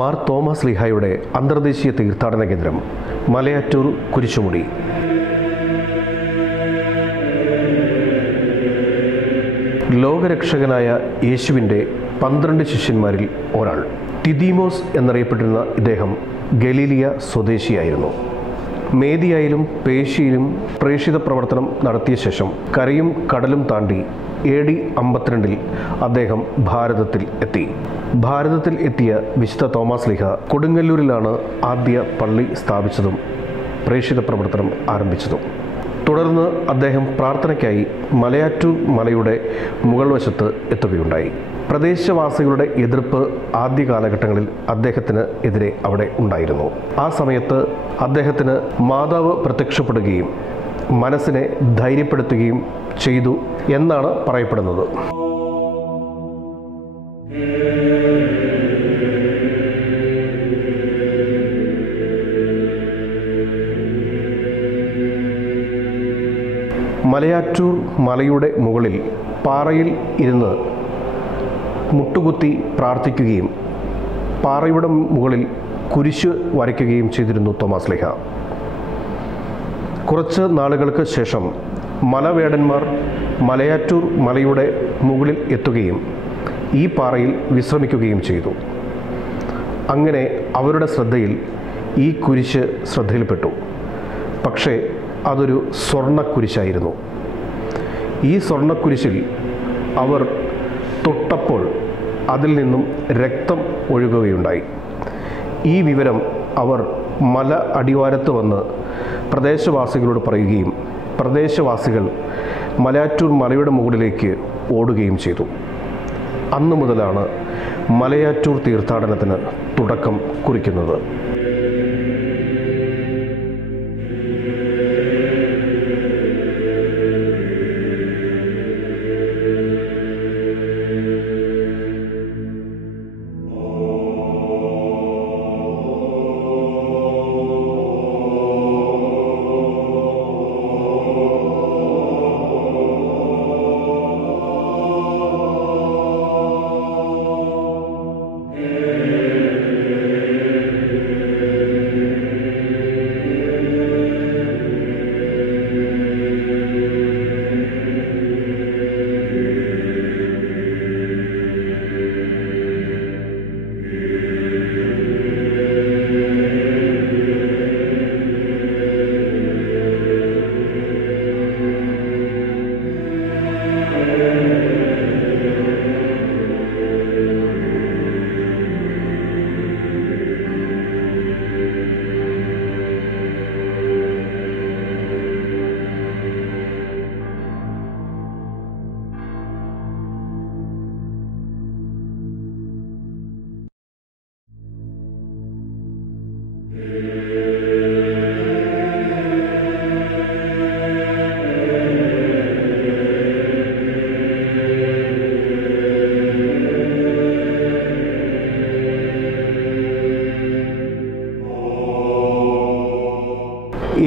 Mar Thomas ശ്ലീഹായുടെ അന്തർദേശീയ തീർത്ഥാടന കേന്ദ്രം മലയാറ്റൂർ കുരിശുമുടി. ലോകരക്ഷകനായ യേശുവിൻ്റെ 12 ശിഷ്യന്മാരിൽ ഒരാൾ ദിദിമോസ് എന്നറിയപ്പെട്ടിരുന്ന ഇദ്ദേഹം ഗലീലിയ സ്വദേശിയായിരുന്നു. മേദിയയിലും പേർഷ്യയിലും പ്രേക്ഷിത പ്രവർത്തനം നടത്തിയ ശേഷം കരയും കടലും താണ്ടി AD 52 അദ്ദേഹം ഭാരതത്തിൽ എത്തി. ഭാരതത്തിൽ എത്തിയ വിശുദ്ധ തോമസ് ശ്ലീഹ കൊടുങ്ങല്ലൂരിലാണ് ആദ്യ പള്ളി സ്ഥാപിച്ചതും പ്രേക്ഷിത പ്രവർത്തനം ആരംഭിച്ചതും. തുടർന്ന് അദ്ദേഹം പ്രാർത്ഥനയ്ക്കായി മലയാറ്റൂർ മലയുടെ മുകൾ വശത്ത് എത്തുകയുണ്ടായി. പ്രദേശവാസികളുടെ എതിർപ്പ് ആദ്യ കാലഘട്ടങ്ങളിൽ അദ്ദേഹത്തിന് എതിരെ അവിടെ ഉണ്ടായിരുന്നു. ആ സമയത്ത് അദ്ദേഹത്തിന് മാതാവ് പ്രത്യക്ഷപ്പെടുകയും മനസ്സിനെ ധൈര്യപ്പെടുത്തുകയും ചെയ്തു എന്നാണ് പറയപ്പെടുന്നത്. മലയാറ്റൂർ മലയുടെ മുകളിൽ പാറയിൽ ഇരുന്ന് മുട്ടുകുത്തി പ്രാർത്ഥിക്കുകയും പാറയുടെ മുകളിൽ കുരിശ് വരയ്ക്കുകയും ചെയ്തിരുന്നു തോമസ് ശ്ലീഹ. കുറച്ച് നാളുകൾക്ക് ശേഷം മലവേടന്മാർ മലയാറ്റൂർ മലയുടെ മുകളിൽ എത്തുകയും ഈ പാറയിൽ വിശ്രമിക്കുകയും ചെയ്തു. അങ്ങനെ അവരുടെ ശ്രദ്ധയിൽ ഈ കുരിശ് ശ്രദ്ധയിൽപ്പെട്ടു. പക്ഷേ അതൊരു സ്വർണ്ണക്കുരിശായിരുന്നു. ഈ സ്വർണ്ണക്കുരിശിൽ അവർ തൊട്ടപ്പോൾ അതിൽ നിന്നും രക്തം ഒഴുകുകയുണ്ടായി. ഈ വിവരം അവർ മല അടിവാരത്ത് വന്ന് പ്രദേശവാസികളോട് പറയുകയും പ്രദേശവാസികൾ മലയാറ്റൂർ മലയുടെ മുകളിലേക്ക് ഓടുകയും ചെയ്തു. അന്നു മുതലാണ് മലയാറ്റൂർ തീർത്ഥാടനത്തിന് തുടക്കം കുറിക്കുന്നത്.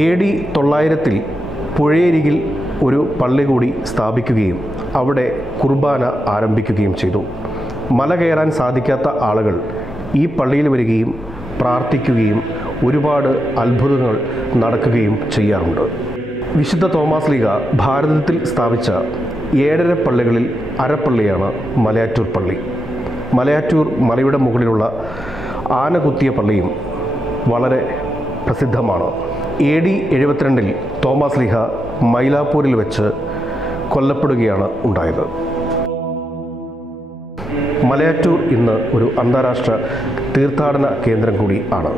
AD 900 പുഴയരികിൽ ഒരു പള്ളി കൂടി സ്ഥാപിക്കുകയും അവിടെ കുർബാന ആരംഭിക്കുകയും ചെയ്തു. മല കയറാൻ സാധിക്കാത്ത ആളുകൾ ഈ പള്ളിയിൽ വരികയും പ്രാർത്ഥിക്കുകയും ഒരുപാട് അത്ഭുതങ്ങൾ നടക്കുകയും ചെയ്യാറുണ്ട്. വിശുദ്ധ തോമസ് ശ്ലീഹ ഭാരതത്തിൽ സ്ഥാപിച്ച 7.5 പള്ളികളിൽ അരപ്പള്ളിയാണ് മലയാറ്റൂർ പള്ളി. മലയാറ്റൂർ മലയുടെ മുകളിലുള്ള ആനകുത്തിയ പള്ളിയും വളരെ പ്രസിദ്ധമാണ്. AD 72 തോമസ് ശ്ലീഹ മൈലാപ്പൂരിൽ വെച്ച് കൊല്ലപ്പെടുകയാണ് ഉണ്ടായത്. മലയാറ്റൂർ ഇന്ന് ഒരു അന്താരാഷ്ട്ര തീർത്ഥാടന കേന്ദ്രം കൂടി ആണ്.